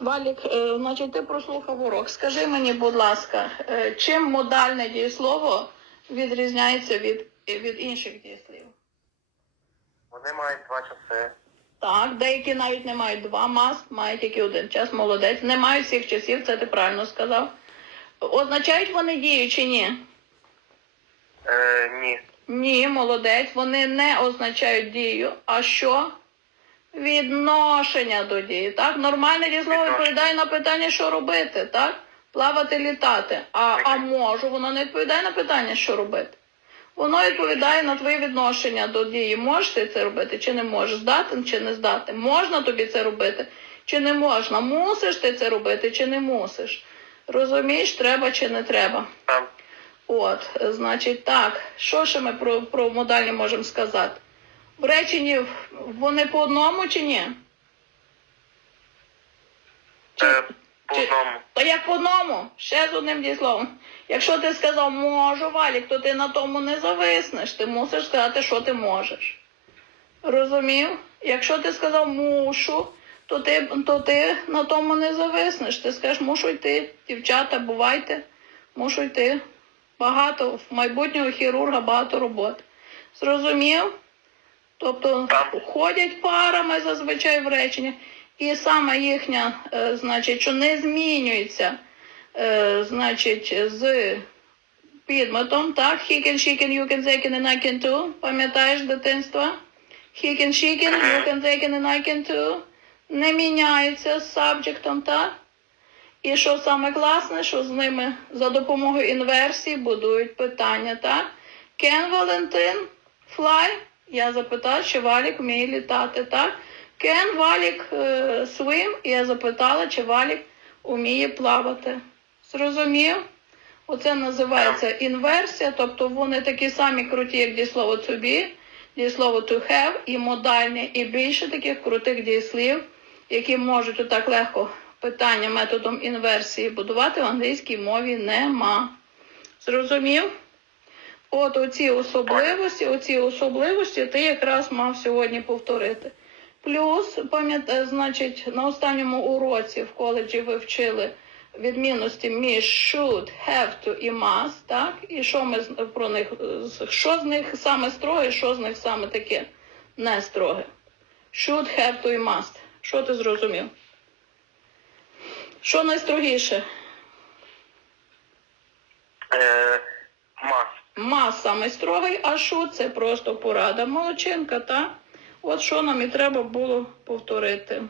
Валік, е, значить, ти прослухав урок. Скажи мені, будь ласка, е, чим модальне дієслово відрізняється від, від інших дієслів? Вони мають два часи. Так, деякі навіть не мають два маст, мають тільки один час, молодець. Не мають всіх часів, це ти правильно сказав. Означають вони дію чи ні? Е, ні. Ні, молодець, вони не означають дію. А що? Відношення до дії. Так, нормальне дієслово відповідає на питання, що робити, так? Плавати, літати. А, а можу, воно не відповідає на питання, що робити. Воно відповідає на твоє відношення до дії. Можеш ти це робити чи не можеш? Здатен чи не здатен? Можна тобі це робити чи не можна? Мусиш ти це робити чи не мусиш? Розумієш, треба чи не треба? От, значить, так. Що ще ми про, про модальні можемо сказати? Реченні вони по одному чи ні? Чи, Е, по чи- одному. Та як по одному, ще з одним дієсловом. Якщо ти сказав можу, Валік, то ти на тому не зависнеш. Ти мусиш сказати, що ти можеш. Розумів? Якщо ти сказав мушу, то ти, то ти на тому не зависнеш. Ти скажеш, мушу йти, дівчата, бувайте, мушу йти. Багато в майбутнього хірурга багато роботи. Зрозумів? Тобто ходять парами зазвичай в речення, і саме їхня, е, значить, що не змінюється, е, значить, з підметом, так? He can, she can, you can, they can, I can too. Пам'ятаєш дитинства? He can, she can, you can, they can, and I can too. Не міняється з сабджектом, так? І що саме класне, що з ними за допомогою інверсії будують питання, так? Can Valentin fly? Я запитала, чи Валік вміє літати, так? Can Валік е, swim? І я запитала, чи Валік вміє плавати. Зрозумів? Оце називається інверсія, тобто вони такі самі круті, як дієслово to be, дієслово to have, і модальні, і більше таких крутих дієслів, які можуть отак легко питання методом інверсії будувати в англійській мові нема. Зрозумів? От оці особливості, оці особливості ти якраз мав сьогодні повторити. Плюс, пам'ят, значить, на останньому уроці в коледжі ви вчили відмінності між should, have to і must, так? І що ми про них, що з них саме строге, що з них саме таке не строге. Should, have to і must. Що ти зрозумів? Що найстрогіше? Е, мас. Мас самий строгий, а що це просто порада. Молочинка, та? От що нам і треба було повторити.